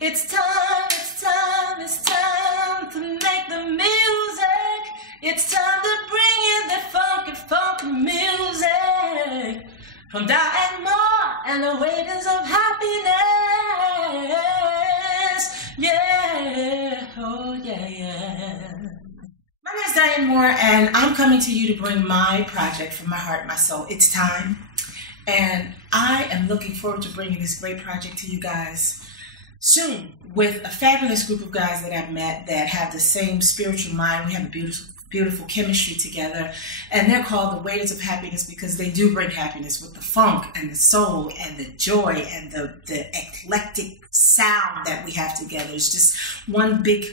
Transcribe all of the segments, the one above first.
It's time, it's time, it's time to make the music. It's time to bring you the funky, funky music. From Diane Moore and the Waiters of Happiness. Yeah, oh yeah. My name is Diane Moore and I'm coming to you to bring my project from my heart, my soul. It's time. And I am looking forward to bringing this great project to you guys soon with a fabulous group of guys that I've met that have the same spiritual mind. We have a beautiful chemistry together, and they're called the Waiters of Happiness because they do bring happiness with the funk and the soul and the joy and the eclectic sound that we have together. It's just one big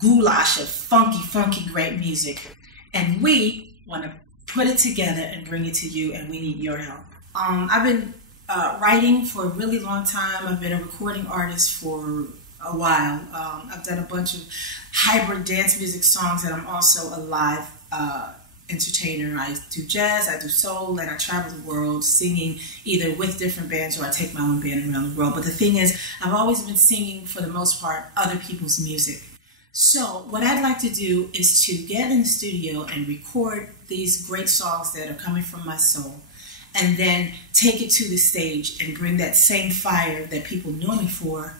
goulash of funky, great music. And we want to put it together and bring it to you, and we need your help. I've been writing for a really long time. I've been a recording artist for a while. I've done a bunch of hybrid dance music songs, and I'm also a live entertainer. I do jazz, I do soul, and I travel the world singing either with different bands or I take my own band around the world. But the thing is, I've always been singing, for the most part, other people's music. So what I'd like to do is to get in the studio and record these great songs that are coming from my soul, and then take it to the stage and bring that same fire that people know me for,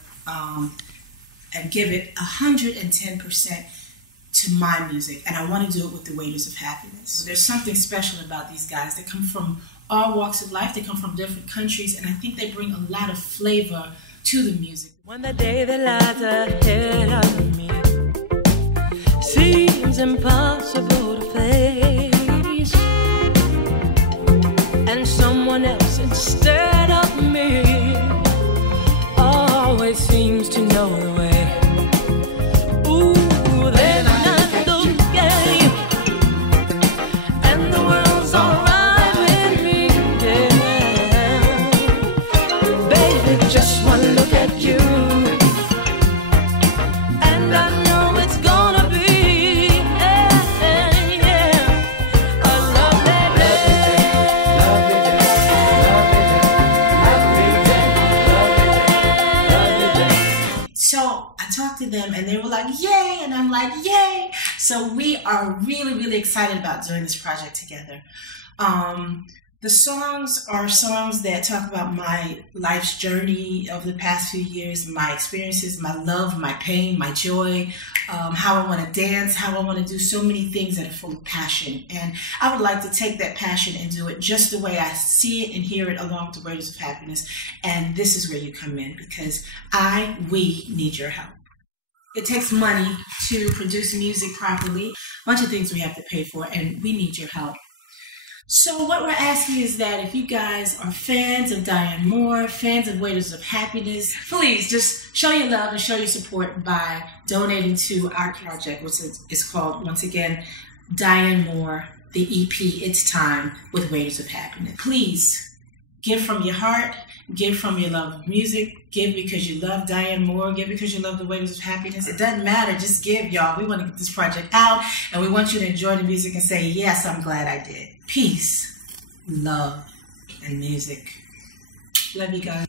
and give it 110% to my music. And I want to do it with the Waiters of Happiness. So there's something special about these guys. They come from all walks of life. They come from different countries, and I think they bring a lot of flavor to the music. When the day that lies ahead of me seems impossible to face, and someone else instead of me always seems to know the way. Ooh, then I look at you, and the world's alright with me, yeah. Baby, just one look at you, and I know it's gonna be, yeah, a lovely day. So I talked to them and they were like, yay, and I'm like, yay. So we are really excited about doing this project together. The songs are songs that talk about my life's journey over the past few years, my experiences, my love, my pain, my joy, how I want to dance, how I want to do so many things that are full of passion. And I would like to take that passion and do it just the way I see it and hear it along with the Waiters of Happiness. And this is where you come in, because we need your help. It takes money to produce music properly, a bunch of things we have to pay for, and we need your help. So what we're asking is that if you guys are fans of Diane Moore, fans of Waiters of Happiness, please just show your love and show your support by donating to our project, which is called, once again, Diane Moore, the EP, It's Time, with Waiters of Happiness. Please give from your heart, give from your love of music, give because you love Diane Moore, give because you love the Waiters of Happiness. It doesn't matter, just give, y'all. We want to get this project out, and we want you to enjoy the music and say, yes, I'm glad I did. Peace, love, and music. Love you guys.